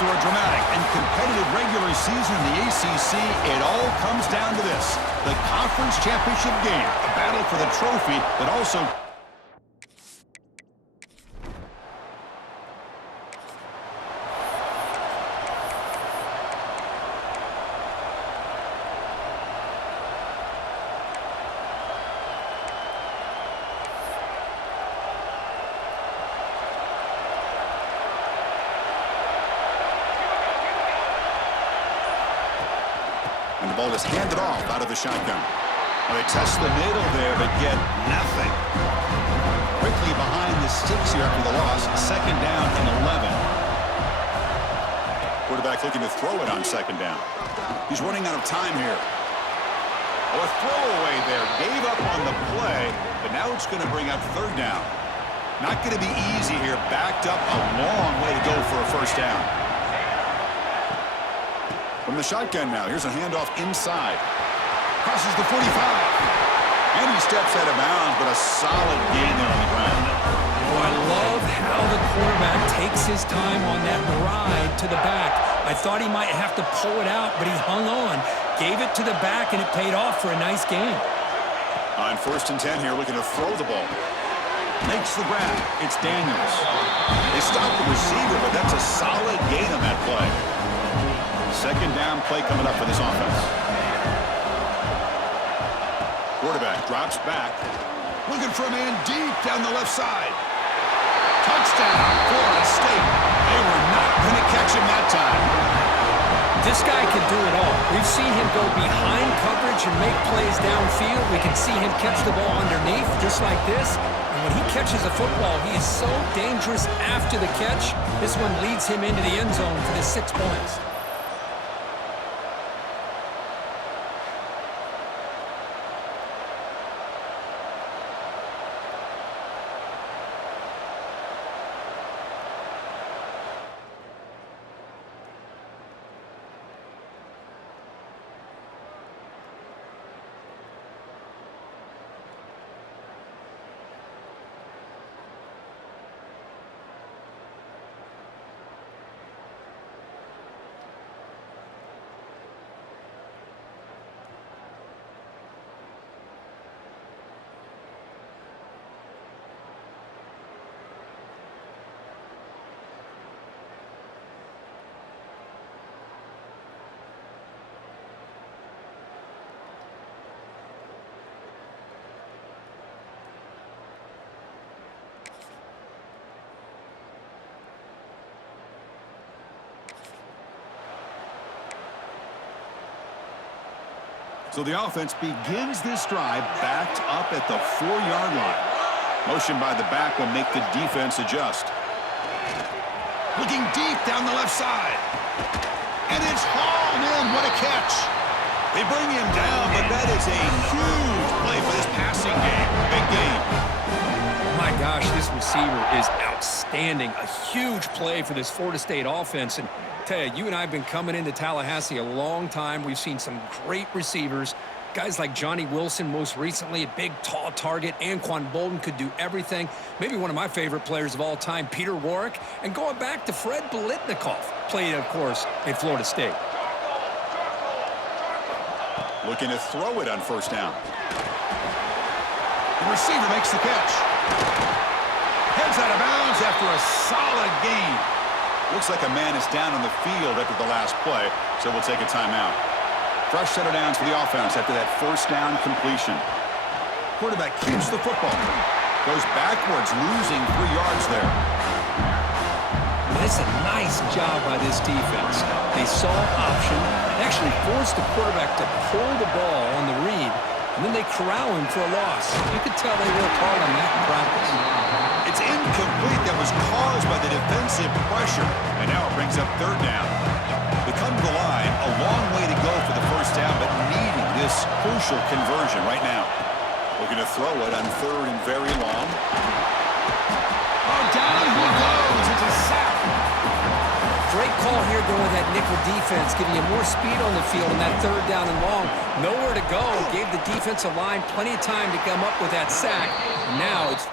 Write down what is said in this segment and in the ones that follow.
After a dramatic and competitive regular season in the ACC, it all comes down to this: the conference championship game, a battle for the trophy that also... And the ball is handed off out of the shotgun. Well, they test the middle there, but get nothing. Quickly behind the sticks here after the loss. Second down and 11. Quarterback looking to throw it on second down. He's running out of time here. Oh, a throwaway there. Gave up on the play, but now it's going to bring up third down. Not going to be easy here. Backed up a long way to go for a first down. From the shotgun now, here's a handoff inside. Crosses the 45. And he steps out of bounds, but a solid gain there on the ground. Oh, I love how the quarterback takes his time on that ride to the back. I thought he might have to pull it out, but he hung on, gave it to the back, and it paid off for a nice gain. On 1st and 10 here, looking to throw the ball. Makes the grab. It's Daniels. They stop the receiver, but that's a solid gain on that play. Second down play coming up for this offense. Quarterback drops back. Looking for a man deep down the left side. Touchdown, Florida State. They were not going to catch him that time. This guy can do it all. We've seen him go behind coverage and make plays downfield. We can see him catch the ball underneath just like this. And when he catches a football, he is so dangerous after the catch. This one leads him into the end zone for the 6 points. So the offense begins this drive backed up at the 4-yard line. Motion by the back will make the defense adjust. Looking deep down the left side. And it's hauled in. What a catch. They bring him down, but that is a huge play for this passing game. Big game. My gosh, this receiver is outstanding. A huge play for this Florida State offense. And tell you and I have been coming into Tallahassee a long time. We've seen some great receivers. Guys like Johnny Wilson, most recently, a big, tall target. Anquan Bolden could do everything. Maybe one of my favorite players of all time, Peter Warrick. And going back to Fred Biletnikoff, played, of course, at Florida State. Looking to throw it on first down. The receiver makes the catch. Heads out of bounds after a solid gain. Looks like a man is down on the field after the last play, so we'll take a timeout. Fresh set of downs for the offense after that first down completion. Quarterback keeps the football. Goes backwards, losing 3 yards there. That's a nice job by this defense. They saw option, actually forced the quarterback to pull the ball on the read, and then they corral him for a loss. You could tell they worked hard on that in practice. It's incomplete. That was caused by the defensive pressure. And now it brings up third down. They come to the line, a long way to go for the first down, but needing this crucial conversion right now. Looking to throw it on third and very long. Oh, down he goes. It's a sack. Great call here going with that nickel defense, giving you more speed on the field on that third down and long. Nowhere to go. Gave the defensive line plenty of time to come up with that sack. And now it's...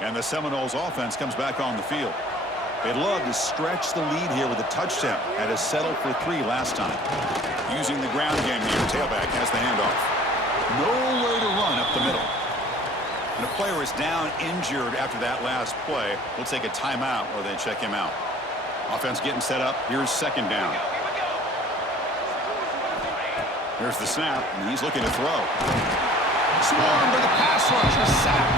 And the Seminoles offense comes back on the field. They'd love to stretch the lead here with a touchdown. Had to settle for 3 last time. Using the ground game here, tailback has the handoff. Nowhere to run up the middle. And a player is down injured after that last play. We'll take a timeout or then check him out. Offense getting set up. Here's second down. Here's the snap, and he's looking to throw. Swarmed by the pass rush, a sack.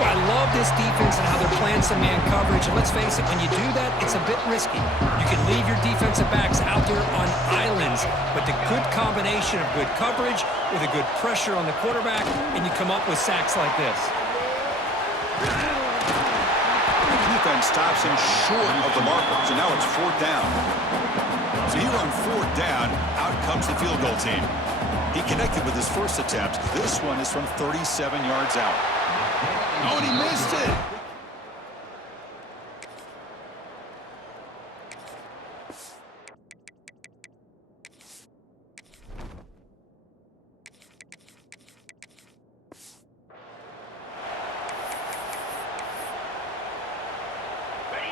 Well, I love this defense and how they're playing some man coverage. And let's face it, when you do that, it's a bit risky. You can leave your defensive backs out there on islands, but the good combination of good coverage with a good pressure on the quarterback, and you come up with sacks like this. The defense stops him short of the marker, so now it's 4th down. So here on 4th down, out comes the field goal team. He connected with his first attempt. This one is from 37 yards out. Oh, and he missed it.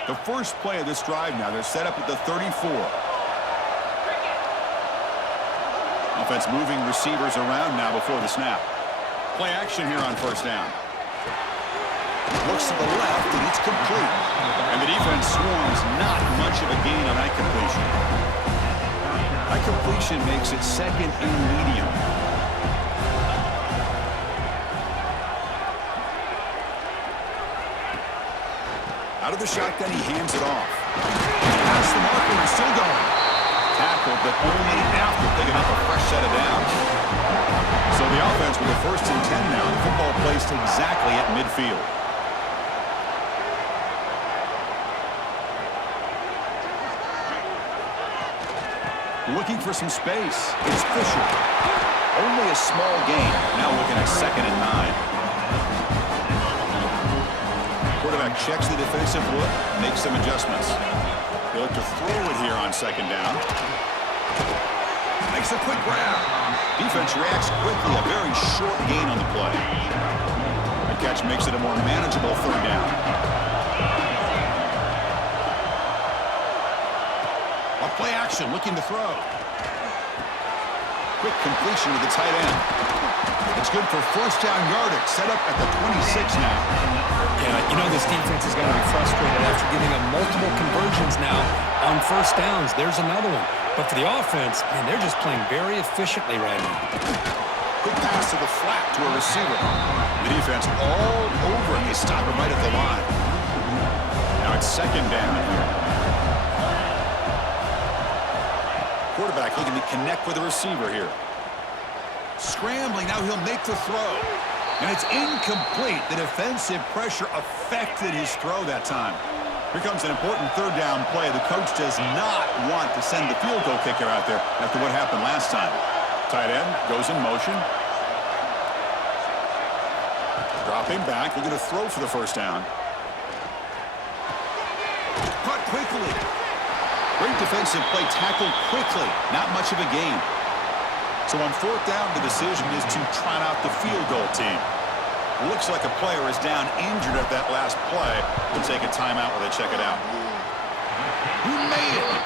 The first play of this drive now, they're set up at the 34. Offense moving receivers around now before the snap. Play action here on 1st down. Looks to the left, and it's complete. And the defense swarms, not much of a gain on that completion. That completion makes it 2nd and medium. Out of the shotgun, he hands it off. Past the marker, he's still going. Tackled, but only after picking up a fresh set of downs. So the offense with a 1st and 10 now. The football placed exactly at midfield. Looking for some space. It's Fisher. Only a small gain. Now looking at 2nd and 9. Quarterback checks the defensive look, makes some adjustments. He'll look to throw it here on 2nd down. Makes a quick grab. Defense reacts quickly. A very short gain on the play. The catch makes it a more manageable 3rd down. A play action, looking to throw. Quick completion to the tight end. It's good for 1st down yardage. Set up at the 26 now. Yeah, you know this defense is going to be frustrated after giving up multiple conversions now on 1st downs. There's another one. But for the offense, man, they're just playing very efficiently right now. Quick pass to the flat to a receiver. The defense all over him. They stop him right at the line. Now it's 2nd down here. Quarterback looking to connect with the receiver here. Scrambling, now he'll make the throw. And it's incomplete. The defensive pressure affected his throw that time. Here comes an important 3rd down play. The coach does not want to send the field goal kicker out there after what happened last time. Tight end goes in motion. Dropping back, looking to throw for the 1st down. Caught quickly. Great defensive play, tackled quickly. Not much of a gain. So on 4th down, the decision is to trot out the field goal team. Looks like a player is down injured at that last play. We'll take a timeout while they check it out. Who made it?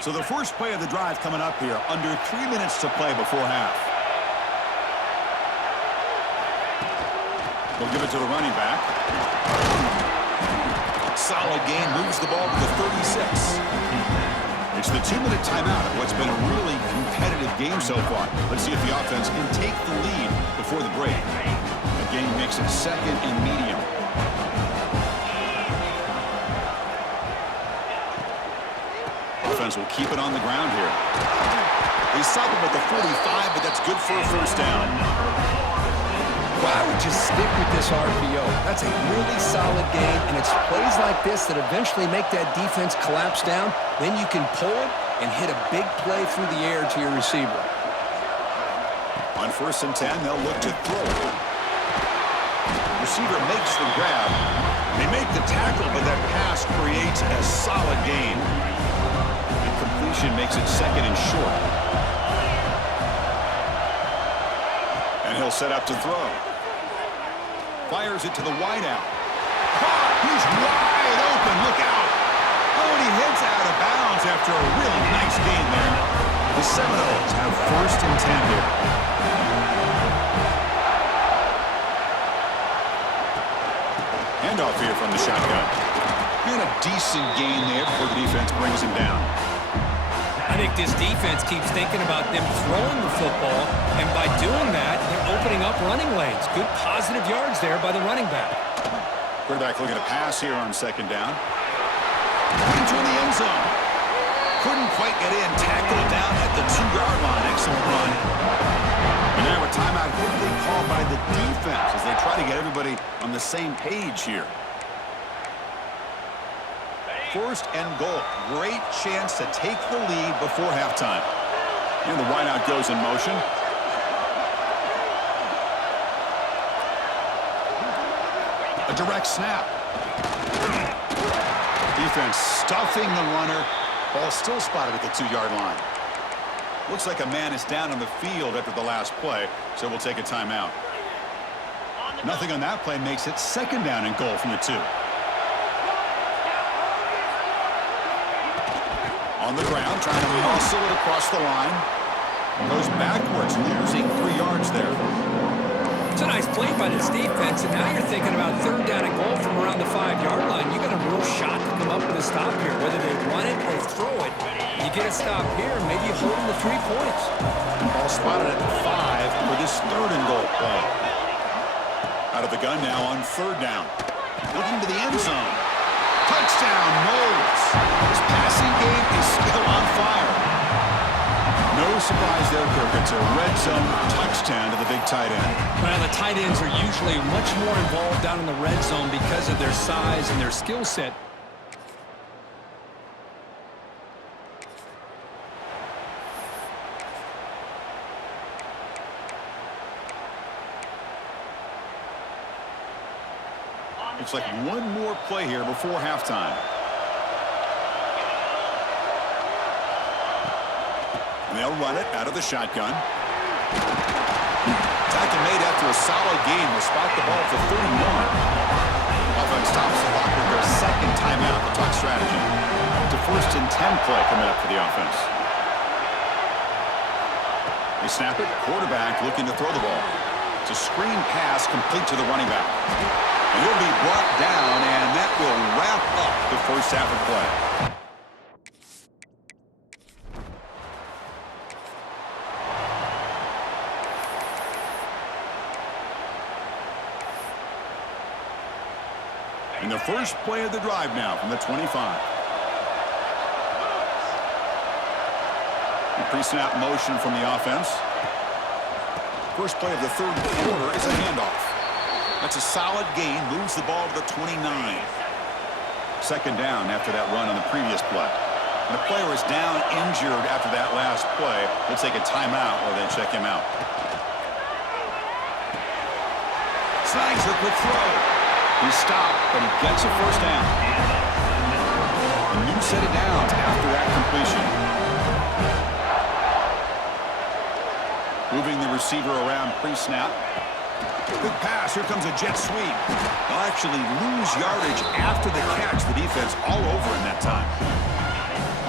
So the first play of the drive coming up here, under 3 minutes to play before half. They'll give it to the running back. Solid gain, moves the ball to the 36. It's the 2-minute timeout of what's been a really competitive game so far. Let's see if the offense can take the lead before the break. The game makes it 2nd and medium. Offense will keep it on the ground here. They stop him at the 45, but that's good for a 1st down. Well, I would just stick with this RPO. That's a really solid game, and it's plays like this that eventually make that defense collapse down. Then you can pull it and hit a big play through the air to your receiver. On 1st and 10, they'll look to throw it. Receiver makes the grab. They make the tackle, but that pass creates a solid gain. And completion makes it second and short. And he'll set up to throw. Fires it to the wideout. He's wide open. Look out. Oh, and he heads out of bounds after a really nice gain there. The Seminoles have first and 10 here. Handoff here from the shotgun. And a decent gain there before the defense brings him down. I think this defense keeps thinking about them throwing the football, and by doing that, they're opening up running lanes. Good positive yards there by the running back. Quarterback looking to pass here on second down. Into the end zone. Couldn't quite get in. Tackled down at the 2-yard line. Excellent run. And now a timeout quickly called by the defense as they try to get everybody on the same page here. First and goal. Great chance to take the lead before halftime. And the wideout goes in motion. A direct snap. Defense stuffing the runner. Ball still spotted at the 2-yard line. Looks like a man is down on the field after the last play, so we'll take a timeout. Nothing on that play makes it second down and goal from the 2. On the ground, trying to muscle it across the line. Goes backwards, losing 3 yards there. It's a nice play by this defense, and now you're thinking about third down and goal from around the 5-yard line. You got a real shot to come up with a stop here. Whether they run it or throw it, you get a stop here, maybe you hold them to 3 points. Ball spotted at the 5 for this third and goal play. Out of the gun now on third down. Looking to the end zone. Touchdown, Noles. His passing game is still on fire. No surprise there, Kirk. It's a red zone touchdown to the big tight end. Well, the tight ends are usually much more involved down in the red zone because of their size and their skill set. It's like one more play here before halftime. And they'll run it out of the shotgun. Tackle made after a solid gain. Will spot the ball for 31. Offense stops the clock with their second timeout to talk strategy. It's a first and 10 play coming up for the offense. They snap it. Quarterback looking to throw the ball. It's a screen pass complete to the running back. And he'll be brought down, and that will wrap up the first half of play. And the first play of the drive now from the 25. The pre-snap motion from the offense. First play of the third quarter is a handoff. That's a solid gain, moves the ball to the 29. Second down after that run on the previous play. And the player is down injured after that last play. We'll take a timeout or then check him out. Snags a quick throw. He stopped, but he gets a first down. And you set it down after that completion. Moving the receiver around pre-snap. Good pass. Here comes a jet sweep. They'll actually lose yardage after the catch. The defense all over in that time.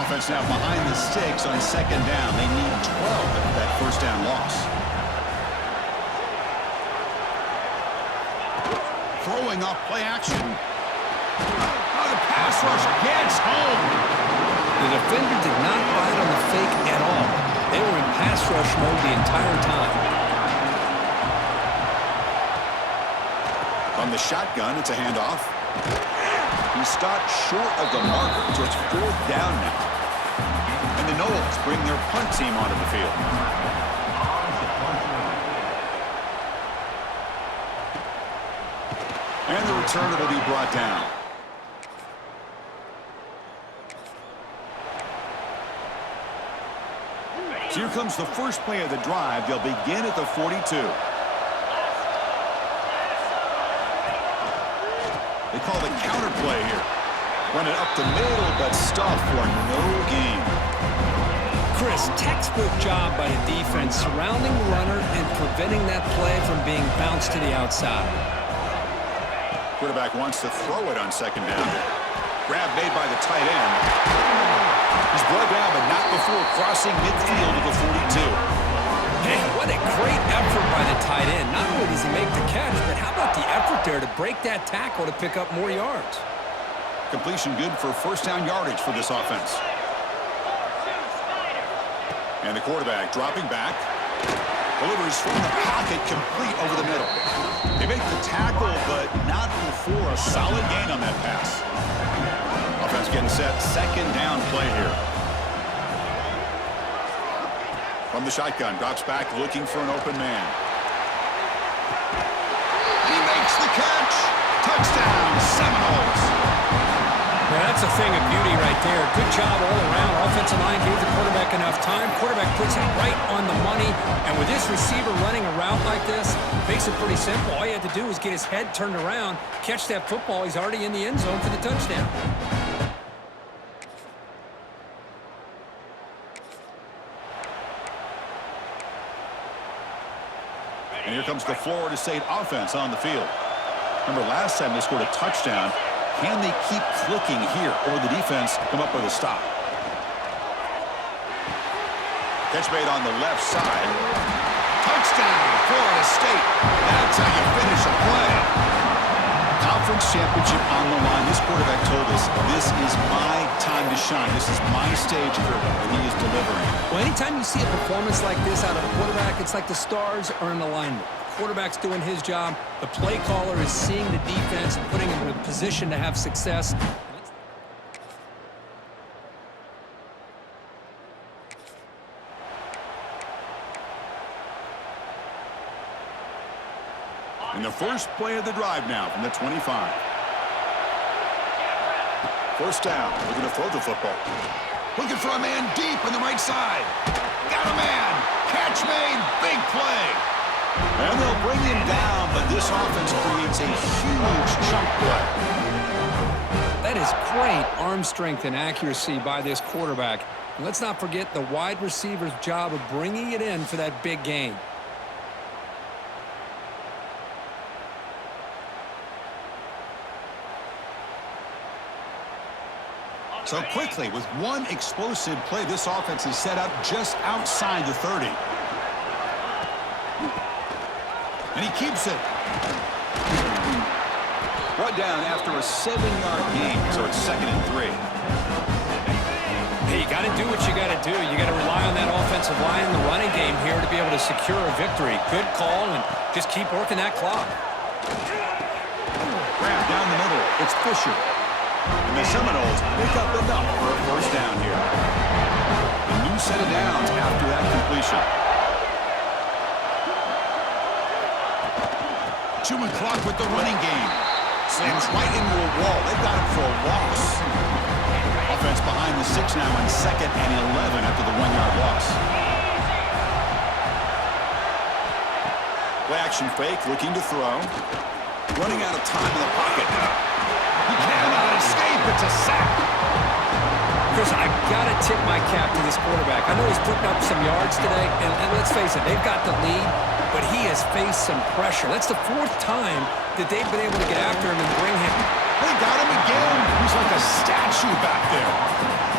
Offense now behind the sticks on second down. They need 12 after that first down loss. Throwing off play action. Oh, the pass rush gets home. The defender did not bite on the fake at all. They were in pass rush mode the entire time. On the shotgun, it's a handoff. He stopped short of the marker, so it's fourth down now. And the Noles bring their punt team onto the field. And the returner will be brought down. So here comes the first play of the drive. They'll begin at the 42. They call the counter play here. Run it up the middle, but stuff for no gain. Chris, textbook job by the defense surrounding the runner and preventing that play from being bounced to the outside. Quarterback wants to throw it on second down. Grab made by the tight end. He's brought down, but not before crossing midfield to the 42. Man, what a great effort by the tight end. Not only does he make the catch, but how about the effort there to break that tackle to pick up more yards? Completion good for first down yardage for this offense. And the quarterback dropping back. Delivers from the pocket, complete over the middle. They make the tackle, but not before a solid gain on that pass. Offense getting set. Second down play here. From the shotgun, drops back, looking for an open man. And he makes the catch. Touchdown, Seminoles. Well, that's a thing of beauty right there. Good job all around. Offensive line gave the quarterback enough time. Quarterback puts it right on the money. And with this receiver running a route like this, makes it pretty simple. All he had to do was get his head turned around, catch that football. He's already in the end zone for the touchdown. And here comes the Florida State offense on the field. Remember last time they scored a touchdown. Can they keep clicking here, or will the defense come up with a stop? Catch made on the left side. Touchdown, Florida State. That's how you finish a play. Conference championship on the line. This quarterback told us, this is my time to shine. This is my stage here, and he is delivering. Well, anytime you see a performance like this out of a quarterback, it's like the stars are in alignment. Quarterback's doing his job. The play caller is seeing the defense and putting him in a position to have success. In the first play of the drive now from the 25. First down, looking to throw the football. Looking for a man deep on the right side. Got a man. Catch made. Big play. And they'll bring him down, but this offense creates a huge chunk play. That is great arm strength and accuracy by this quarterback. And let's not forget the wide receiver's job of bringing it in for that big gain. So quickly, with one explosive play, this offense is set up just outside the 30. And he keeps it. Brought down after a 7-yard gain, so it's 2nd and 3. Hey, you got to do what you got to do. You got to rely on that offensive line in the running game here to be able to secure a victory. Good call, and just keep working that clock. Grab down the middle. It's Fisher. And the Seminoles pick up enough for a first down here. A new set of downs after that completion. Chewing clock with the running game. Slams right into a wall. They've got him for a loss. Offense behind the 6 now on 2nd and 11 after the 1-yard loss. Play action fake, looking to throw. Running out of time in the pocket. He cannot escape. It's a sack. Chris, I got to tip my cap to this quarterback. I know he's putting up some yards today, and let's face it, they've got the lead, but he has faced some pressure. That's the 4th time that they've been able to get after him and bring him. They got him again. He's like a statue back there.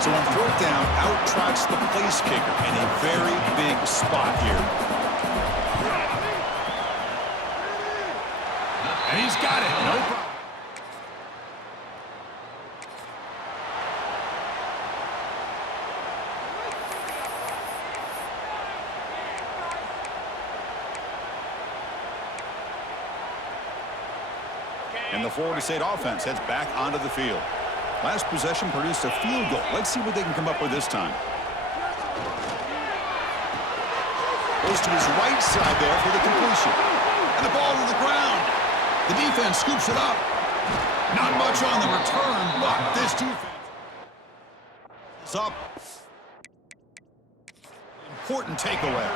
So on 4th down, out trots the place kicker in a very big spot here. And he's got it. No problem. And the Florida State offense heads back onto the field. Last possession produced a field goal. Let's see what they can come up with this time. Goes to his right side there for the completion. And the ball to the ground. The defense scoops it up. Not much on the return, but this defense is up. important takeaway.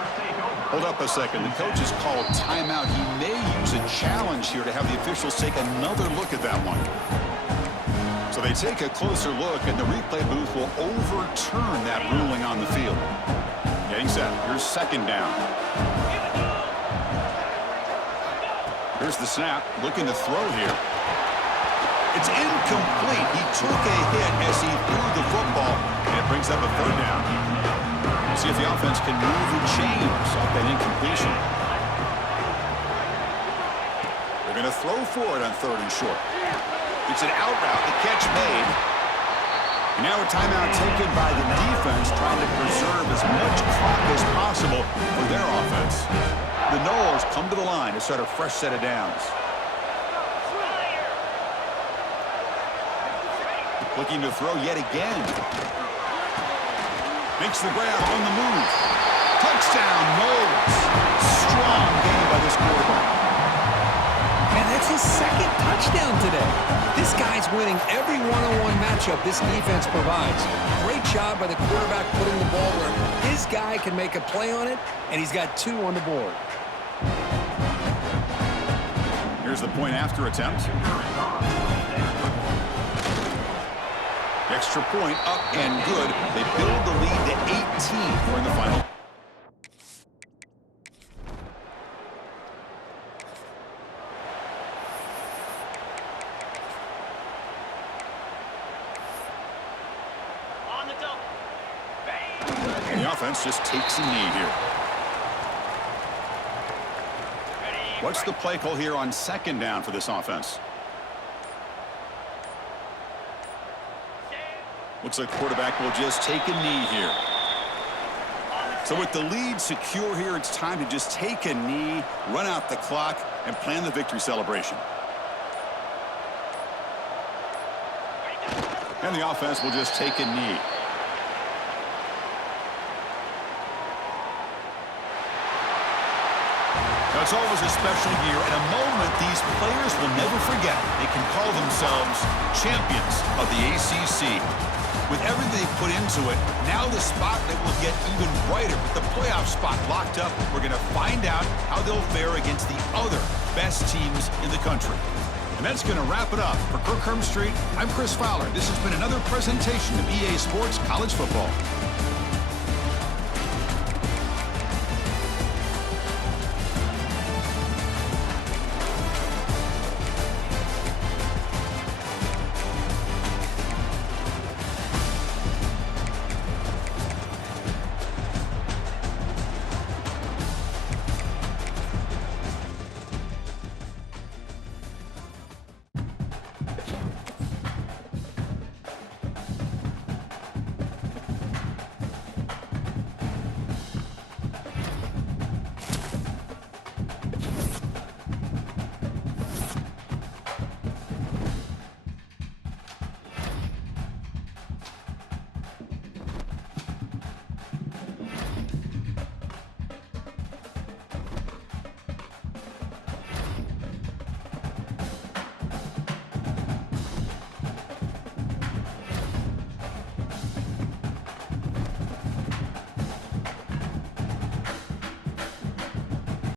Hold up a second. The coach has called timeout. He may use a challenge here to have the officials take another look at that one. So they take a closer look, and the replay booth will overturn that ruling on the field. Getting set. Here's second down. Here's the snap. Looking to throw here. It's incomplete. He took a hit as he threw the football, and it brings up a third down. See if the offense can move and change off that incompletion. They're going to throw for it on third and short. It's an out route. The catch made. And now a timeout taken by the defense, trying to preserve as much clock as possible for their offense. The Noles come to the line to start a fresh set of downs. Looking to throw yet again. Makes the grab on the move. Touchdown, Noles. Strong game by this quarterback. And that's his second touchdown today. This guy's winning every one-on-one matchup this defense provides. Great job by the quarterback putting the ball where his guy can make a play on it, and he's got 2 on the board. Here's the point after attempt. Extra point up and good. They build the lead to 18 here in the final. On the double. And the offense just takes a knee here. What's the play call here on second down for this offense? Looks like quarterback will just take a knee here. So with the lead secure here, it's time to just take a knee, run out the clock, and plan the victory celebration. And the offense will just take a knee. Now, it's always a special year and a moment these players will never forget. They can call themselves champions of the ACC. With everything they put into it, now the spotlight will get even brighter. With the playoff spot locked up, we're going to find out how they'll fare against the other best teams in the country. And that's going to wrap it up. For Kirk Herbstreit, I'm Chris Fowler. This has been another presentation of EA Sports College Football.